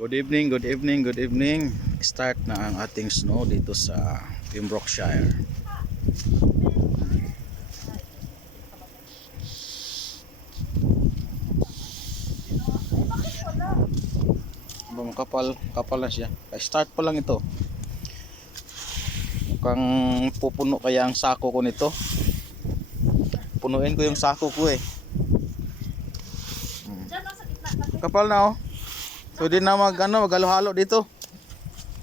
Good evening, good evening, good evening. Start na ang ating snow dito sa Pembrokeshire. Bang kapal, kapal na siya. Start pa lang ito. Mukhang pupuno kaya ang sako ko nito. Punuin ko yung sako ko eh. Kapal na oh. Pwede na mag ano, maghalo-halo dito.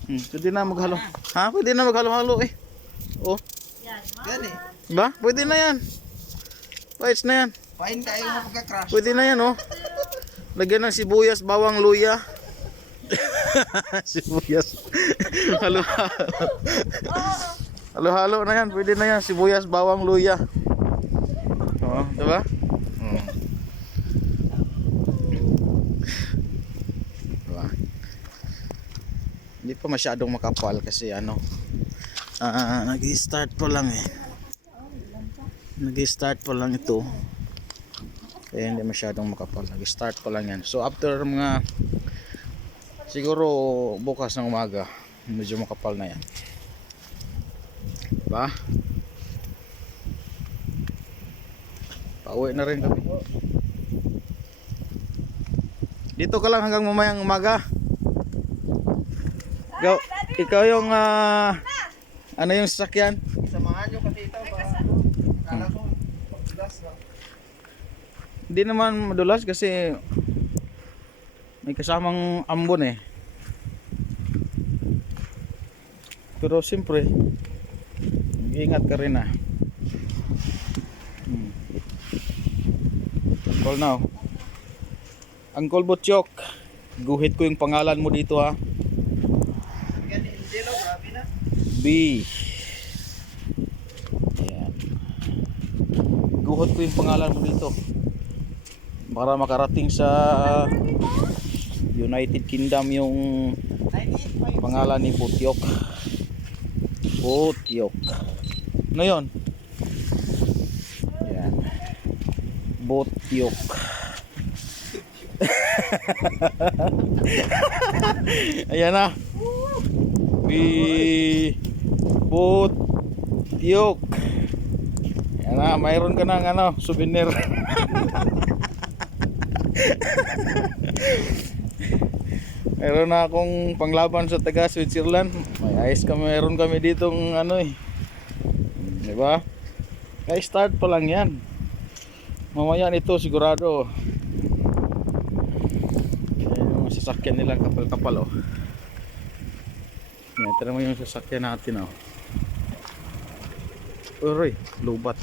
Hmm, pwede na maghalo. Ha? Pwede na maghalo-halo eh. Oh, Yan eh. ba? Pwede na yan. Bites na yan. Pain kayo mo pagka-crush. Pwede na yan oh. Lagyan ng sibuyas, bawang, luya. sibuyas. halo halo halo na yan. Pwede na yan. Sibuyas, bawang, luya. Oh, diba? Hindi pa masyadong makapal kasi ano. Ah, nag-start pa lang eh. Nag-start pa lang ito. Kaya hindi masyadong makapal. Nag-start pa lang yan. So after mga siguro bukas ng umaga, medyo makapal na yan. Diba? Pauwi na rin kami. Dito ka lang hanggang mamayang umaga. Ikaw, ikaw yung ah, ano yung sasakyan? Samahan nyo kasi ito. Ano, kala ko, lang. Hindi naman madulas kasi may kasamang ambon eh. Pero siyempre, ingat ka rin ah. Hmm. Call now. Uncle Butchok, guhit ko yung pangalan mo dito ha. Yan, hindi lang, grabe na. B. Ayan. Guhit ko yung pangalan mo dito. Para makarating sa United Kingdom yung 98.5. pangalan ni Putyok. Putyok. Yun? Ayan. Butyok. Ayan na. Bi Butyok. Ayan na, mayroon ka ng ano, souvenir. Meron na akong panglaban sa taga Switzerland. May ayos kami, meron kami ditong ano eh. Di ba? Kaya start pa lang yan. Mamaya nito sigurado. Ayan yung sasakyan nilang kapal-kapal oh. Yan, tira mo yung sasakyan natin oh. Uy, lubat.